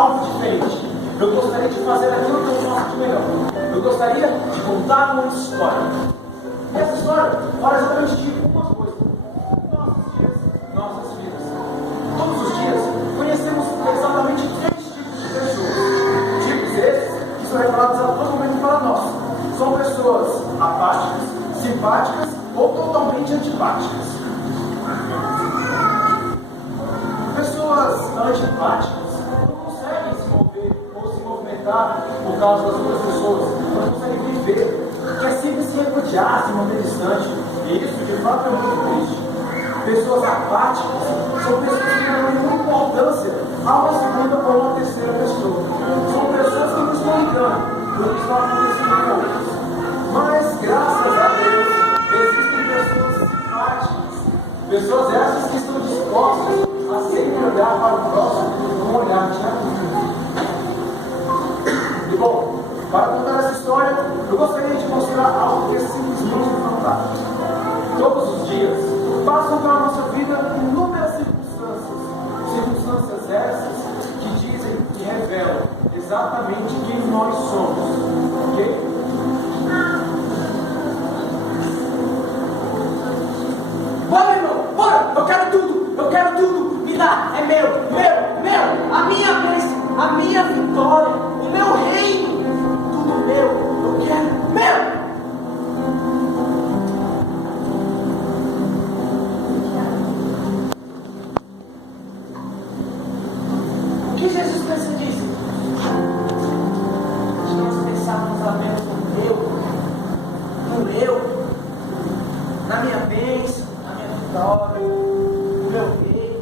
algo diferente. Eu gostaria de fazer aquilo que eu faço de melhor. Eu gostaria de contar uma história. E essa história fala exatamente de uma coisa: nossos dias, nossas vidas. Todos os dias conhecemos exatamente 3 tipos de pessoas. Tipos esses que são revelados a todo momento para nós. São pessoas apáticas, simpáticas ou totalmente antipáticas. Pessoas antipáticas não conseguem se mover ou se movimentar por causa das outras pessoas, não conseguem viver, quer sempre se refugiar, se manter distante, e isso de fato é muito triste. Pessoas apáticas são pessoas que não dão nenhuma importância a uma segunda ou uma terceira pessoa. São pessoas que não estão ligando pelo que está acontecendo com outros. Mas graças a Deus existem pessoas simpáticas, pessoas essas que estão dispostas a sempre olhar para o próximo com um olhar de amor. E bom, para contar essa história, eu gostaria de mostrar algo que é simplesmente fantástico. Todos os dias passam pela nossa vida inúmeras circunstâncias essas que dizem, que revelam exatamente quem nós somos, ok? Bora, irmão, bora! Eu quero tudo! Me dá! É meu! A minha bênção, a minha vitória, o meu reino! Tudo meu! Eu quero! Meu! O que Jesus Cristo disse? Se nós pensarmos apenas no eu, na minha bênção, na minha vitória, no meu reino,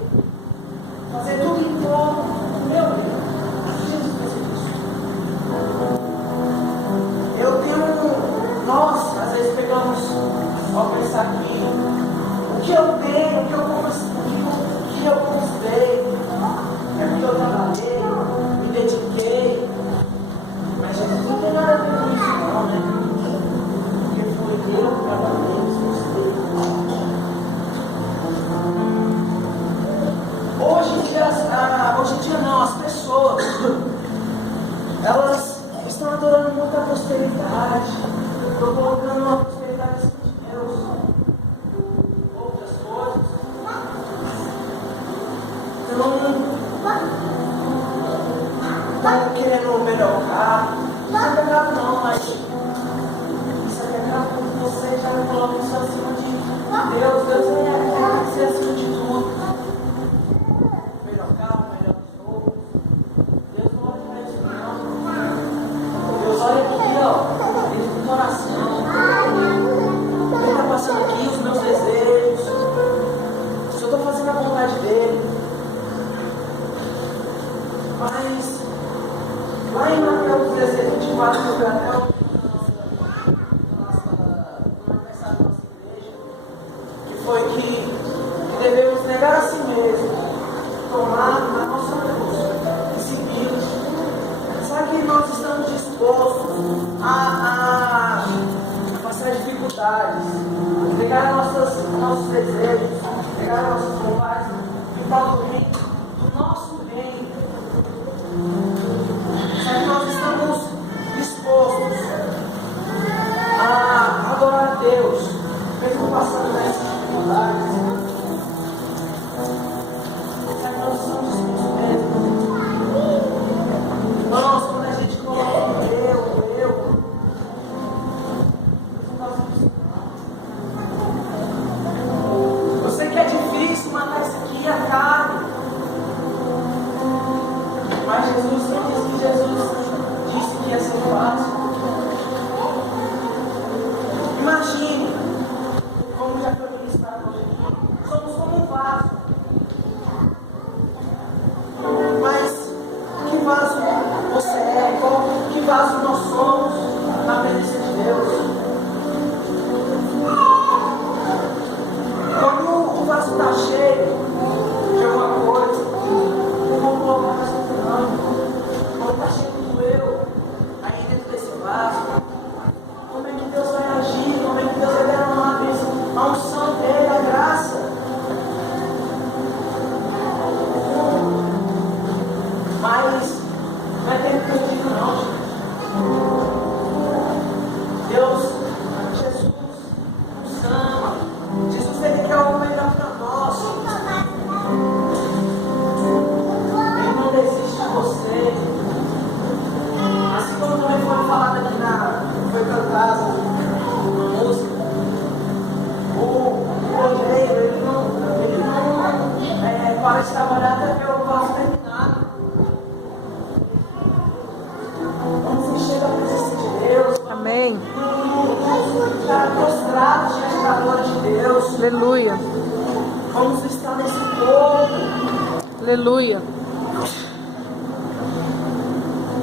fazer tudo em torno do meu reino. Jesus pensa nisso. Nós às vezes pegamos ao pensar aqui, o que eu tenho, o que eu conquistei, é porque eu trabalhei, me dediquei, mas Jesus não tem nada a ver com isso não, né? Porque foi eu que trabalhei, Hoje em dia não, as pessoas elas estão adorando muita prosperidade, estão colocando uma prosperidade acima de Deus, outras coisas. Estão querendo o melhor carro. Isso é pecado não, mas isso é pecado quando você já coloca isso acima de Deus. Deus tem que ser acima de tudo.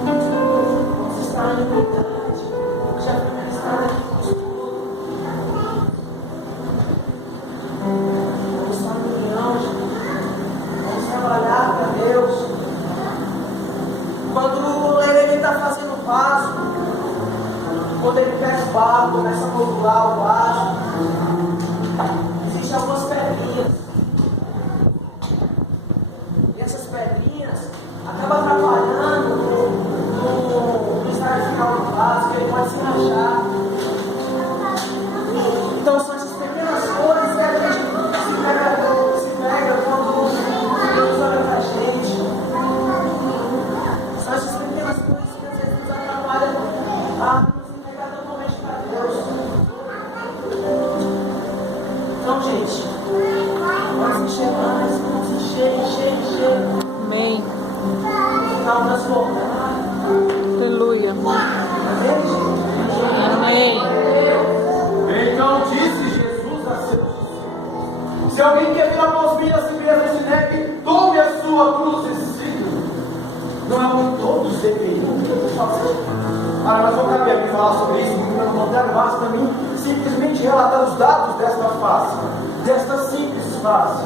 Vamos estar em unidade. Já foi estar aqui com tudo. Vamos estar em união. Vamos trabalhar para Deus. Quando ele está fazendo o vaso, quando ele pega o barro, começa a modular o vaso, existem algumas pedrinhas. E essas pedrinhas acabam atrapalhando no estágio final do vaso, que ele pode se rachar. Então são essas pequenas coisas que a gente se pega quando Deus olha para a gente. São essas pequenas coisas que às vezes nos atrapalham a nos entregar totalmente para Deus. Então, gente, vamos encher mais, vamos encher. Amém. Final transformar. Aleluia. Amém, gente? Amém. Então disse Jesus a seus discípulos: se alguém quer vir após mim, a si mesmo se negue, tome a sua cruz e siga. Não é o que todos deveriam fazer. Mas não cabe a mim falar sobre isso, porque não contrário, basta para mim simplesmente relatar os dados desta fase, desta simples fase.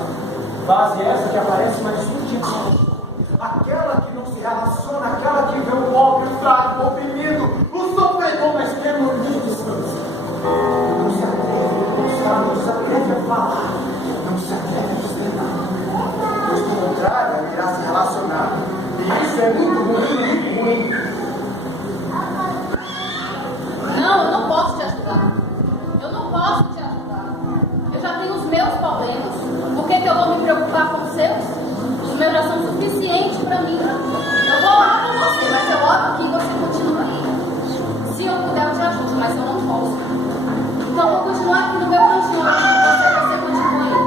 Fase essa que aparece mais um dia. Aquela que não se relaciona, aquela que vê o pobre, o fraco, o oprimido, o sofredor, mas tem um dia de descanso. Não se atreve não se atreve a falar, não se atreve a ensinar. Pois do contrário, ela irá se relacionar. E isso é muito ruim. Não, eu não posso te ajudar. Eu não posso te ajudar. Eu já tenho os meus problemas. Por que eu vou me preocupar com os seus? Os meus já são suficientes para mim. Eu vou orar por você, mas eu oro aqui e você continua aí. Se eu puder, eu te ajudo, mas eu não posso. Então eu vou continuar aqui no meu cantinho, você continua aí.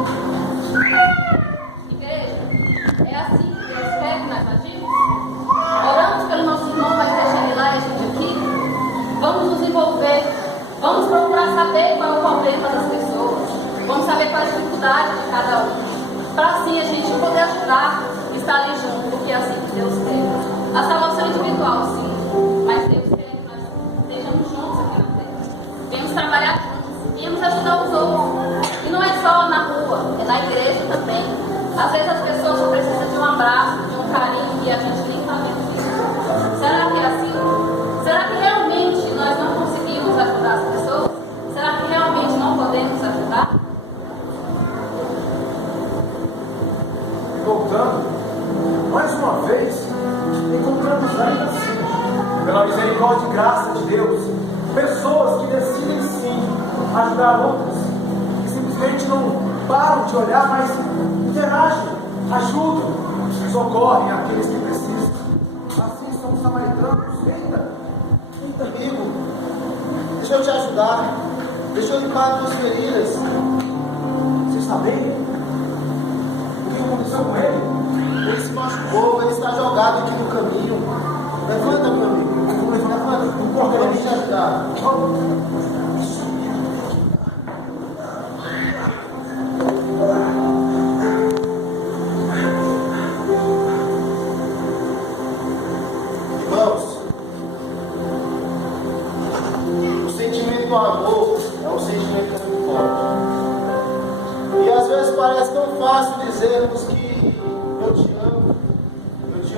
Igreja, é assim que Deus quer que nós agimos? Oramos pelo nosso irmão, mas deixa ele lá e a gente aqui. Vamos nos envolver. Vamos procurar saber qual é o problema das pessoas. Vamos saber qual é a dificuldade de cada um. Para assim a gente poder ajudar e estar ali junto, porque é assim que Deus quer. A salvação individual, sim, mas Deus quer que nós estejamos juntos aqui na terra. Viemos trabalhar juntos, viemos ajudar os outros. E não é só na rua, é na igreja também. Às vezes as pessoas só precisam de um abraço, de um carinho, e a gente nem está vendo isso. Será que é assim? Será que realmente nós não conseguimos ajudar as pessoas? Será que realmente não podemos ajudar? Voltando, mais uma vez, encontramos ainda assim, pela misericórdia e graça de Deus, pessoas que decidem sim ajudar outras, que simplesmente não param de olhar, mas interagem, ajudam, socorrem aqueles que precisam. Assim são os samaritanos. Eita amigo, deixa eu te ajudar, deixa eu limpar as tuas feridas. Você está bem? O que aconteceu com ele? Ele se machucou, ele está jogado aqui no caminho. Levanta, meu amigo. Levanta. Vamos te ajudar. Irmãos, o sentimento do amor é um sentimento muito forte. E às vezes parece tão fácil dizermos que eu te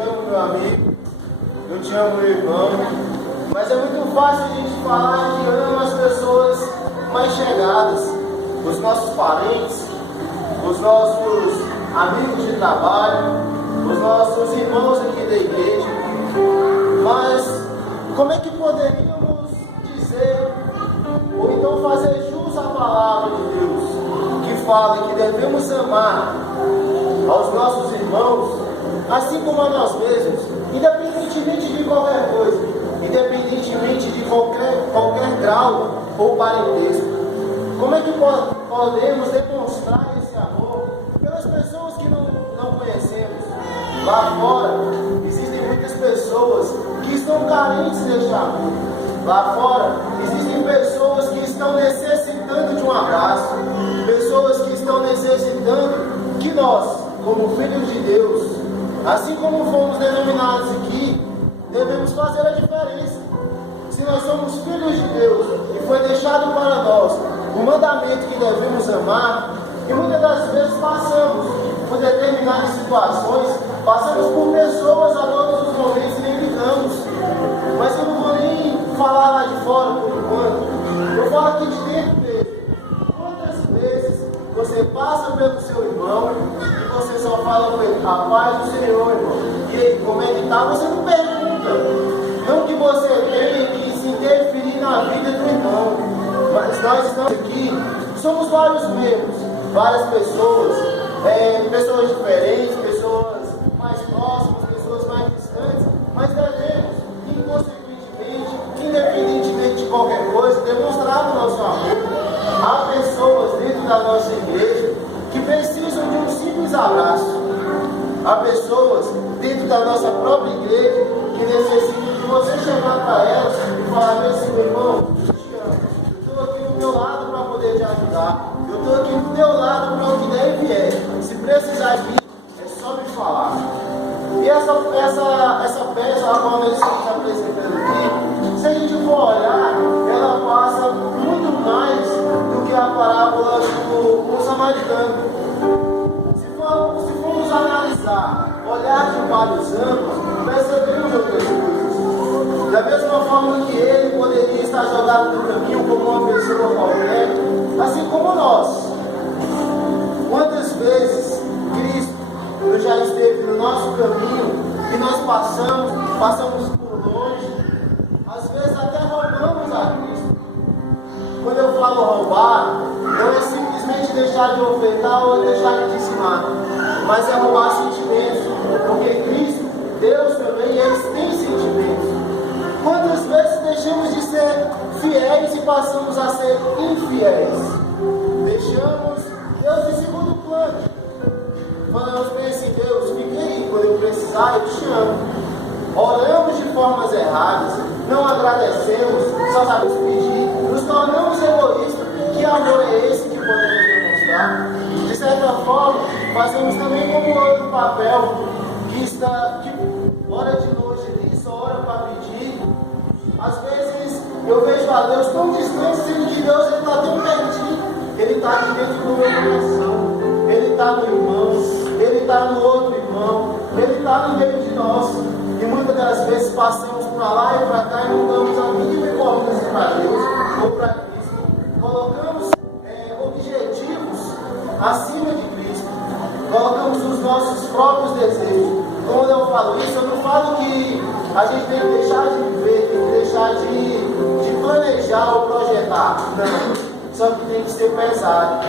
amo, meu amigo, eu te amo, meu irmão. Mas é muito fácil a gente falar que ama as pessoas mais chegadas, os nossos parentes, os nossos amigos de trabalho, os nossos irmãos aqui da igreja. Mas como é que poderíamos dizer, ou então fazer jus à palavra de Deus, que fala que devemos amar aos nossos irmãos, assim como a nós mesmos, independentemente de qualquer coisa, independentemente de qualquer grau ou parentesco? Como é que podemos demonstrar esse amor pelas pessoas que não conhecemos? Lá fora existem muitas pessoas que estão carentes deste amor. Lá fora existem pessoas que estão necessitando de um abraço, pessoas que estão necessitando que nós, como filhos de Deus, Assim como fomos denominados aqui, devemos fazer a diferença. Se nós somos filhos de Deus e foi deixado para nós o mandamento que devemos amar, e muitas das vezes passamos por determinadas situações, passamos por pessoas a todos os momentos e nem gritamos. Mas eu não vou nem falar lá de fora por enquanto, eu falo aqui de dentro mesmo. Quantas vezes você passa pelo seu irmão e você só fala com ele, a paz do Senhor, irmão, e aí, como é que tá? Você não pergunta. Não que você tenha que se interferir na vida do irmão, mas nós estamos aqui, somos vários membros, várias pessoas, pessoas diferentes, pessoas mais próximas, pessoas mais distantes, mas devemos, inconsequentemente, independentemente de qualquer coisa, demonstrar o nosso amor. Há pessoas dentro da nossa igreja que precisam de um simples abraço. Há pessoas dentro da nossa própria igreja que necessitam de você chegar para elas e falar assim, meu irmão, eu te amo. Eu estou aqui do meu lado para poder te ajudar. Eu estou aqui do teu lado para o que der e vier. Se precisar vir, é só me falar. E essa peça a qual nós estamos apresentando aqui, se a gente for olhar, ela passa muito mais do que a parábola do samaritano. Se formos analisar, olhar de vários ângulos, percebemos outras coisas. Da mesma forma que ele poderia estar jogado no caminho como uma pessoa qualquer, assim como nós. Quantas vezes Cristo já esteve no nosso caminho e nós passamos por longe, às vezes até roubamos a Cristo. Quando eu falo roubar, não é simplesmente deixar de ofertar ou deixar de dizimar, mas é roubar sentimentos, porque Cristo, Deus também, eles têm sentimentos. Quantas vezes deixamos de ser fiéis e passamos a ser infiéis? Deixamos Deus em segundo plano. Falamos bem assim, Deus, fique aí, quando eu precisar, eu te amo. Oramos de formas erradas, não agradecemos, só sabemos pedir, nos tornamos egoístas. Que amor é esse que podemos demonstrar? De certa forma, fazemos também como outro papel, que ora de longe ali, só ora para pedir. Às vezes eu vejo a Deus tão distante, sendo que Deus está tão pertinho. Ele está aqui dentro do meu coração, Ele está no irmão, Ele está no outro irmão, Ele está no meio de nós. E muitas das vezes passamos para lá e para cá e não damos a mínima importância para Deus ou para Cristo. Colocamos objetivos acima de Cristo, colocamos os nossos próprios desejos. Quando eu falo isso, eu não falo que a gente tem que deixar de viver, tem que deixar de planejar ou projetar. Não. Só que tem que ser pesado.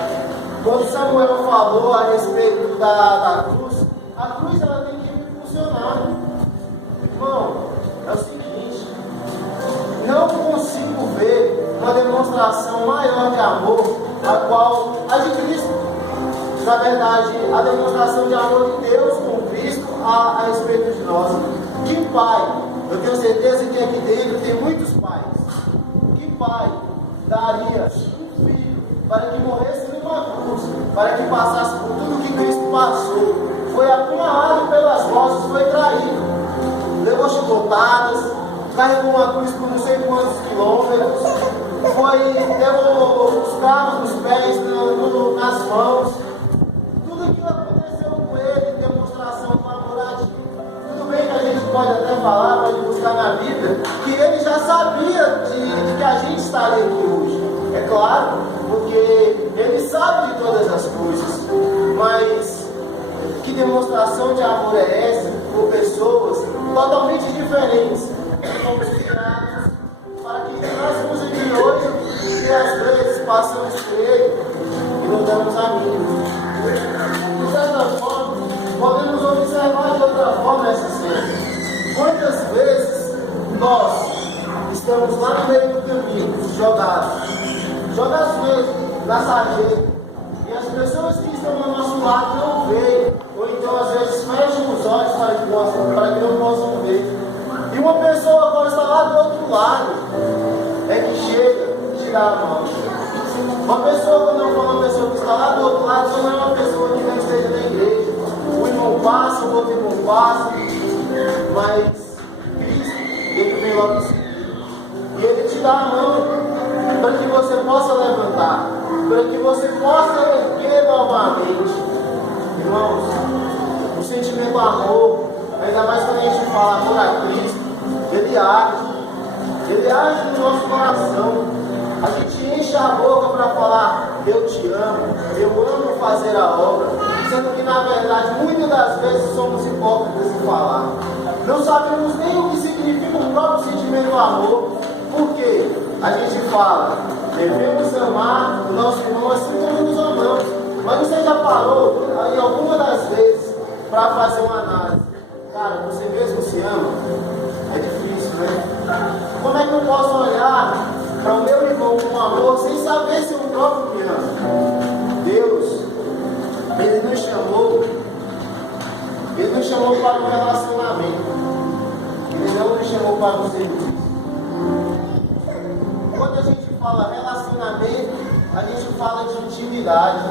Quando Samuel falou a respeito da cruz, a cruz ela tem que funcionar. Irmão, é o seguinte, não consigo ver uma demonstração maior de amor a qual a de Cristo. Na verdade, a demonstração de amor de Deus com Cristo a respeito de nós. Que pai, eu tenho certeza que aqui dentro tem muitos pais. Que pai daria um filho para que morresse numa cruz, para que passasse por tudo que Cristo passou? Foi apunhalado pelas costas, foi traído, levou chicotadas, carregou uma cruz por não sei quantos quilômetros, levou os carros nos pés, nas mãos. Tudo aquilo aconteceu com ele em demonstração do amor a Deus. Tudo bem que a gente pode até falar, pode buscar na Bíblia, que ele já sabia de que a gente estaria aqui hoje. É claro, porque ele sabe de todas as coisas. Mas que demonstração de amor é essa por pessoas totalmente diferentes que fomos criados para que estivéssemos aqui hoje e às vezes passamos por ele e não damos a mínima. De certa forma, podemos observar de outra forma essa cena. Quantas vezes nós estamos lá no meio do caminho, jogados mesmo na sarjeta, e as pessoas que estão ao nosso lado não veem, ou então às vezes fecham os olhos para que não possam ver. E uma pessoa que está lá do outro lado é que chega e te dá a mão. Uma pessoa, quando eu falo uma pessoa que está lá do outro lado, não é uma pessoa que não esteja na igreja. O irmão irmão passa, o outro irmão passa, mas Cristo, Ele vem logo em seguida. E Ele te dá a mão para que você possa levantar, para que você possa erguer novamente. Irmãos, o sentimento do amor, ainda mais quando a gente fala amor a Cristo, Ele age no nosso coração. A gente enche a boca para falar, eu te amo, eu amo fazer a obra, sendo que na verdade muitas das vezes somos hipócritas em falar. Não sabemos nem o que significa o próprio sentimento do amor. Por quê? A gente fala, devemos amar o nosso irmão assim como nos amamos. Mas você já parou aí alguma das vezes para fazer uma análise? Cara, você mesmo se ama? É difícil, né? Como é que eu posso olhar para o meu irmão com amor sem saber se o próprio me ama? Deus, Ele nos chamou para um relacionamento. Ele não nos chamou para um serviço. Quando a gente fala relacionamento, a gente fala de intimidade.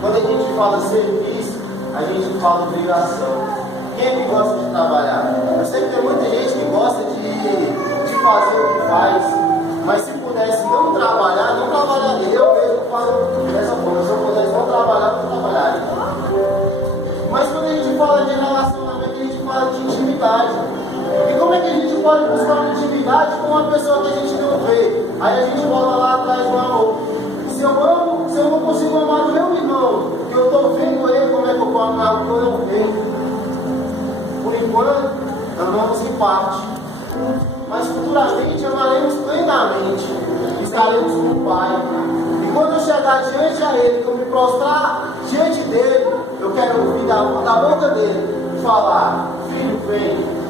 Quando a gente fala serviço, a gente fala obrigação. Quem é que gosta de trabalhar? Eu sei que tem muita gente que gosta de fazer o que faz, mas se pudesse não trabalhar, não trabalharia. Eu mesmo falo dessa forma, se eu pudesse não trabalhar, não trabalharia. Mas quando a gente fala de relacionamento, a gente fala de intimidade. E como é que a gente pode buscar uma intimidade com uma pessoa que a gente não vê? Aí a gente volta lá atrás do amor. Se eu não consigo amar o meu irmão, que eu estou vendo ele, como é que eu vou amar o que eu não vejo? Por enquanto, amamos em parte. Mas futuramente amaremos plenamente. Estaremos com o Pai. E quando eu chegar diante a Ele, que eu me prostrar diante dele, eu quero ouvir da boca dele falar, filho, vem.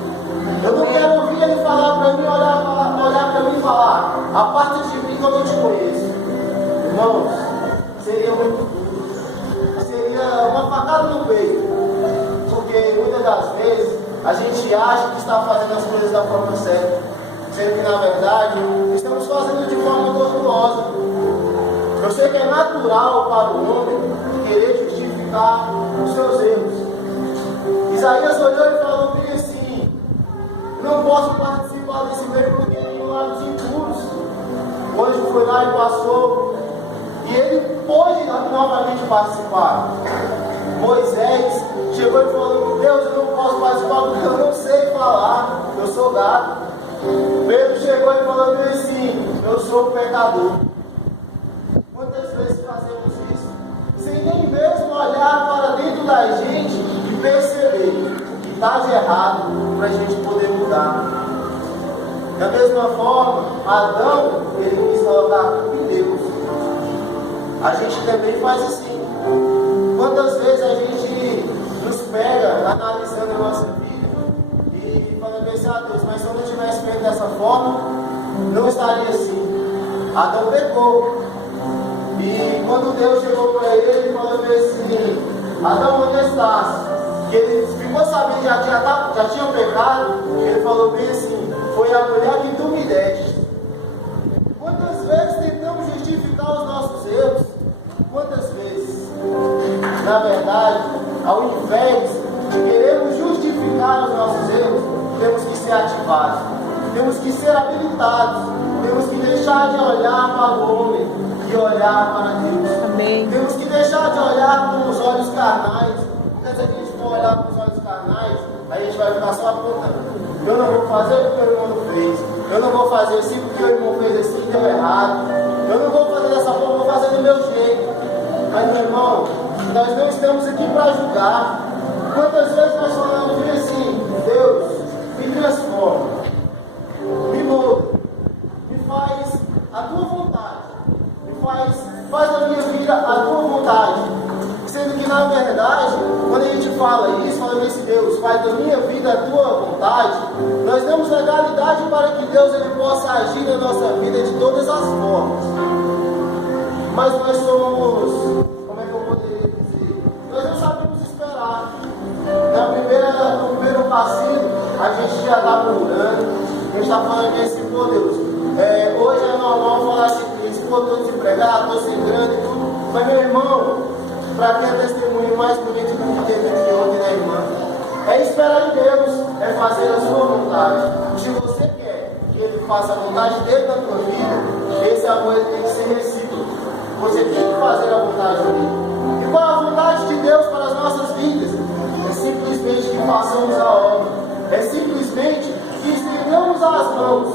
Eu não quero ouvir ele falar para mim, olhar para mim e falar, aparta de mim que eu não te conheço. Irmãos, seria muito duro. Seria uma facada no peito. Porque muitas das vezes a gente acha que está fazendo as coisas da forma certa, sendo que na verdade estamos fazendo de forma tortuosa. Eu sei que é natural para o homem querer justificar os seus erros. Isaías olhou e falou bem assim: não posso participar desse meio porque tem lados impuros. O anjo foi lá e passou, e ele pôde novamente participar. Moisés chegou e falou: Deus, eu não posso participar porque eu não sei falar, eu sou gato. Pedro chegou e falou assim: eu sou pecador. Quantas vezes fazemos isso sem nem mesmo olhar para dentro da gente e perceber que está de errado para a gente poder mudar? Da mesma forma, Adão, ele quis colocar em Deus. A gente também faz assim. Quantas vezes a gente nos pega analisando a nossa vida e falando assim: ah, Deus, mas se eu não tivesse feito dessa forma, não estaria assim. Adão pecou. E quando Deus chegou para ele e falou assim: Adão, onde estás? Que ele ficou sabendo que já tinha pecado, ele falou bem assim: foi a mulher que tu me deste. Quantas vezes tentamos justificar os nossos erros? Quantas vezes? Na verdade, ao invés de querermos justificar os nossos erros, temos que ser ativados, temos que ser habilitados, temos que deixar de olhar para o homem e olhar para Deus. Amém. Temos que deixar de olhar com os olhos carnais, porque se a gente for olhar com os olhos carnais, a gente vai ficar só apontando: eu não vou fazer o que o irmão não fez, eu não vou fazer assim porque o irmão fez assim, deu errado, eu não vou fazer dessa forma, vou fazer do meu jeito. Mas, meu irmão, nós não estamos aqui para julgar. Quantas vezes nós falamos assim: Deus, me transforma, me molda, me faz a tua vontade, me faz a minha vida a tua vontade. Sendo que, na verdade, quando a gente fala isso, falando assim: Deus, faz da minha vida a tua vontade, nós damos legalidade para que Deus ele possa agir na nossa vida de todas as formas. Mas nós somos, como é que eu poderia dizer? Nós não sabemos esperar. No primeiro passinho, a gente já está murmurando, a gente está falando assim: pô, Deus, hoje é normal falar assim: pô, estou desempregado, estou sem grana e tudo. Mas, meu irmão, para que é testemunho mais bonito do que teve aqui ontem, né, irmã? É esperar em Deus, é fazer a sua vontade. Se você quer que Ele faça a vontade dele na tua vida, esse amor ele tem que ser recíproco. Você tem que fazer a vontade dele. E qual é a vontade de Deus para as nossas vidas? É simplesmente que façamos a obra. É simplesmente que estendamos as mãos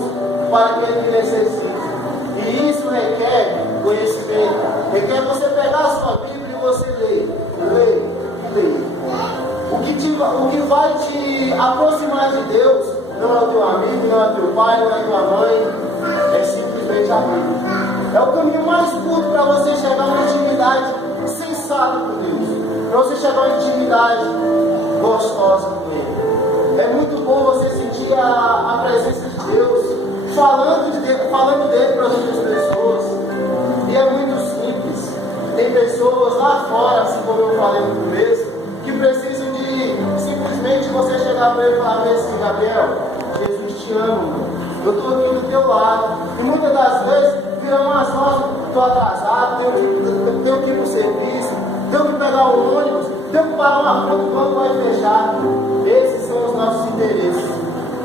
para que Ele necessite. E isso requer conhecimento. Requer você pegar a sua Bíblia e você ler. O que vai te aproximar de Deus não é o teu amigo, não é o teu pai, não é a tua mãe. É simplesmente a Bíblia. É o caminho mais curto para você chegar a uma intimidade sensata com Deus. Para você chegar a uma intimidade gostosa com Ele. É muito bom você sentir a presença de Deus, falando dele para as outras pessoas. E é muito simples. Tem pessoas lá fora, assim como eu falei no começo, que precisam de simplesmente você chegar para ele e falar assim: Gabriel, Jesus te ama, eu estou aqui do teu lado. E muitas das vezes viramos as costas: estou atrasado, tenho que ir para o serviço, tenho que pegar o ônibus, tenho que pagar uma conta, o banco vai fechar. Esses são os nossos interesses.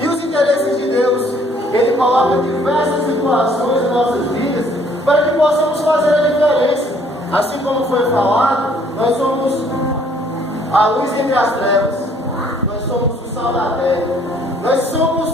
E os interesses de Deus, Ele coloca diversas situações em nossas vidas para que possamos fazer a diferença. Assim como foi falado, nós somos a luz entre as trevas. Nós somos o sal da terra. Nós somos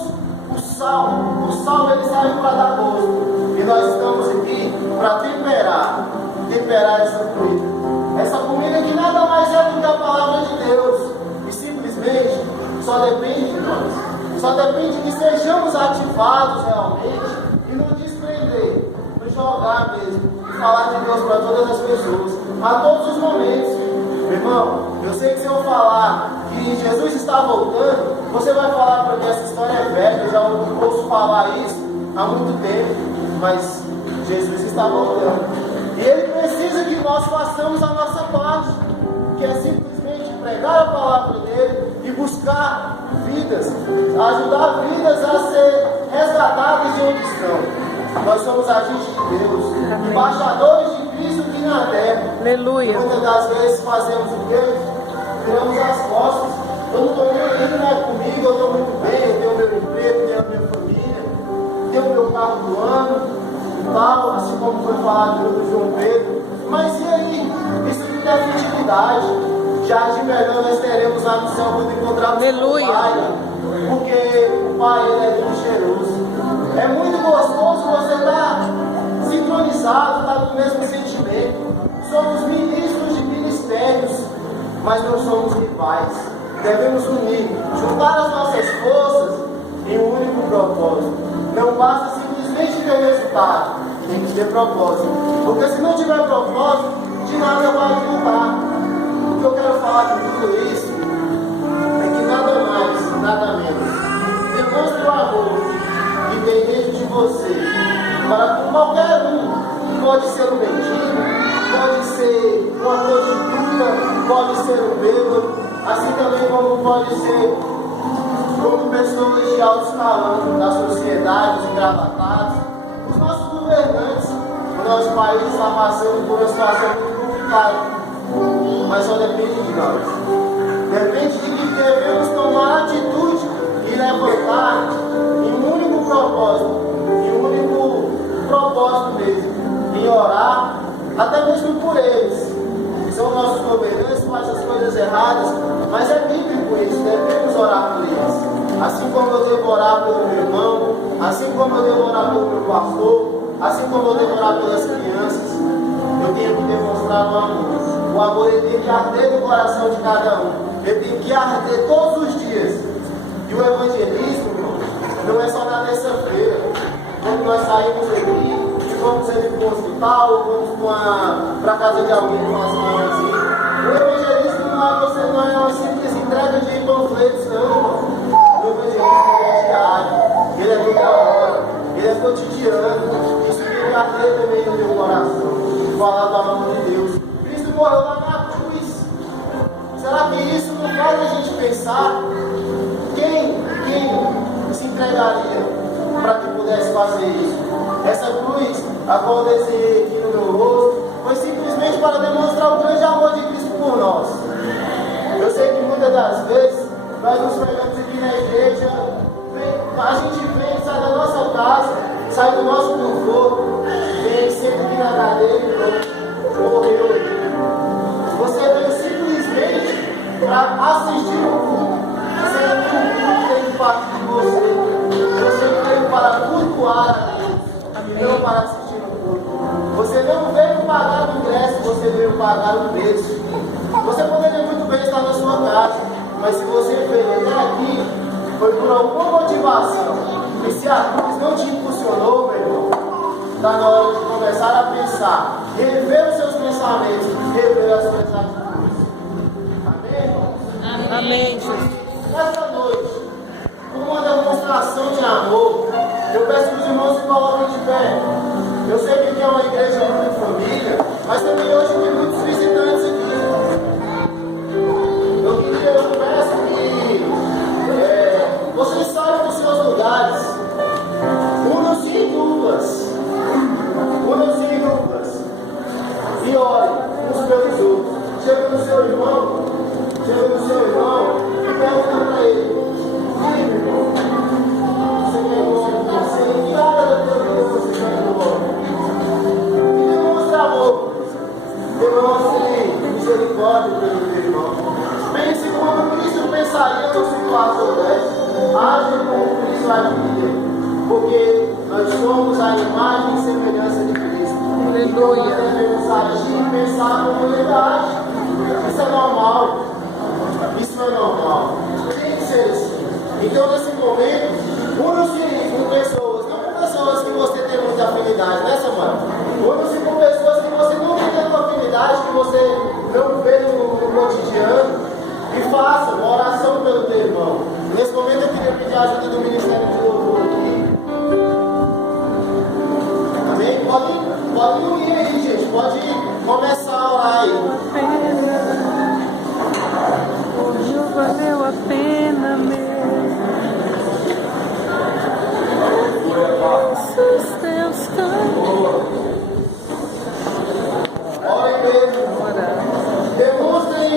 o sal. O sal ele saiu para dar gosto. E nós estamos aqui para temperar essa comida. Essa comida que nada mais é do que a palavra de Deus. E simplesmente só depende de nós. Só depende que sejamos ativados realmente e nos desprender, nos jogar mesmo e falar de Deus para todas as pessoas, a todos os momentos. Meu irmão, eu sei que se eu falar que Jesus está voltando, você vai falar para mim: essa história é velha, eu já ouço falar isso há muito tempo, mas Jesus está voltando. E Ele precisa que nós façamos a nossa parte, que é simplesmente pregar a palavra dEle e buscar vidas, ajudar vidas a ser resgatadas de onde estão. Nós somos agentes de Deus, embaixadores de Cristo aqui na terra. Aleluia. Muitas das vezes fazemos o quê? Viramos as costas. Eu não estou nem aí, não é comigo, eu estou muito bem, eu tenho meu emprego, tenho a minha família, tenho o meu carro do ano e tal, assim como foi falado pelo João Pedro. Mas e aí? Isso não tem futilidade. Já de melhor nós teremos lá no céu quando encontrarmos o Pai, porque o Pai ele é muito cheiroso. É muito gostoso você estar sincronizado, estar no mesmo sentimento. Somos ministros de ministérios, mas não somos rivais. Devemos unir, juntar as nossas forças em um único propósito. Não basta simplesmente ter resultado, tem que ter propósito. Porque se não tiver propósito, de nada vai adiantar. O que eu quero falar com tudo isso é que nada mais, nada menos, demonstre o amor que tem dentro de você para com qualquer um. Pode ser um mendigo, pode ser uma prostituta, pode ser um bêbado, assim também como pode ser como pessoas de alto escalão da sociedade, os engravatados, os nossos governantes. O nosso país está passando por uma situação muito complicada, mas só depende de nós. Depende de que devemos tomar atitude e levantar em um único propósito, mesmo, em orar, até mesmo por eles, que são nossos governantes, fazem as coisas erradas, mas é bíblico isso, devemos orar por eles. Assim como eu devo orar pelo meu irmão, assim como eu devo orar pelo meu pastor, assim como eu devo orar pelas crianças, eu tenho que demonstrar o amor. O amor ele tem que arder no coração de cada um, ele tem que arder todos os dias. E o evangelismo, irmão, não é só na terça-feira, quando nós saímos aqui, vamos ali para o hospital, vamos para a casa de alguém com uma senhorazinha. O evangelismo não é uma simples entrega de panfletos, não, irmão. O evangelismo é diário, ele é toda hora, ele é cotidiano. Isso tem que arder também no teu coração, falar do amor de Deus. Cristo morreu lá na cruz. Será que isso não faz a gente pensar quem se entregaria para que pudesse fazer isso? Essa cruz, a qual eu desenhei aqui no meu rosto, foi simplesmente para demonstrar o grande amor de Cristo por nós. Eu sei que muitas das vezes nós nos pegamos aqui na igreja, a gente vem, sai da nossa casa, sai do nosso conforto, vem sempre aqui na cadeira e morreu. Você veio simplesmente para assistir o culto. Você não tem um culto dentro parte de você. Você veio para cultuar a Deus, não para assistir o culto. Você não veio pagar o ingresso, você veio pagar o preço. Você poderia muito bem estar na sua casa, mas se você veio até aqui, foi por alguma motivação. E se a cruz não te impulsionou, meu irmão, está na hora de começar a pensar, rever os seus pensamentos, rever as suas atitudes. Amém, irmãos? Amém, Jesus. Nesta noite, como uma demonstração de amor, eu peço que os irmãos se coloquem de pé. Eu sei que aqui é uma igreja muito família, mas também hoje tem muitos visitantes aqui. Eu peço que vocês saiam dos seus lugares. Unam-se em duplas. Unam-se em duplas. E olhem uns pelos outros. Chega no seu irmão e pergunta para ele: e aí, meu irmão? Você quer ir você? Que área da tua vida você quer ir embora? E demonstra amor. Demonstre misericórdia pelo teu irmão. Pense como Cristo pensaria numa situação dessa. Age como Cristo agiria. Porque nós somos a imagem e semelhança de Cristo. Então nós devemos agir e pensar como Ele age. Isso é normal. Isso é normal. Tem que ser assim. Então nesse momento, unam-se com pessoas, não com pessoas que você tem muita afinidade, né, Samara? Unam-se com pessoas que você não tem tanta afinidade, que você não vê no cotidiano, e faça uma oração pelo teu irmão. Nesse momento eu queria pedir a ajuda do Ministério de Louvor aqui. Amém? Pode ir aí, gente. Pode começar a orar aí. Hoje valeu a pena mesmo. Os teus caminhos. Orem mesmo. Demonstrem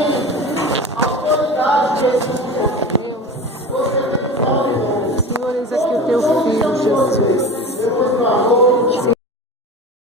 a autoridade que esse